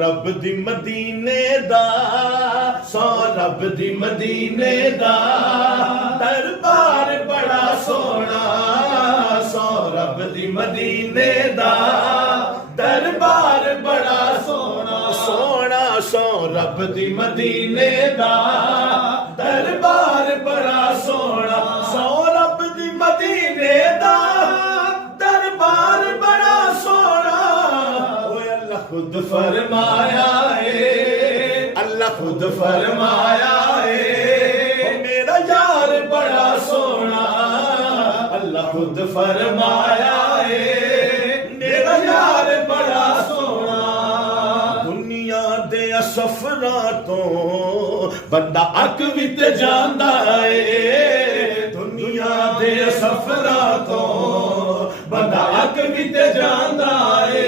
रब दी मदीने दा सौ रब दी मदीने दा दरबार बड़ा सोना सौ रब दी मदीने दा दरबार बड़ा सोना सोना सौ रब दी मदीने दा दरबार बड़ा सोना सौ रब दी मदीने दा दरबार बड़ा सोना अल्लाह खुद फरमाया है अल्लाह खुद फरमाया है मेरा यार बड़ा सोना अल्लाह खुद फरमाया है मेरा यार बड़ा सोना दुनिया दे सफरा तो बंदा अक विच जांदा है दुनिया दे सफरा तो बंदा अक विच जांदा है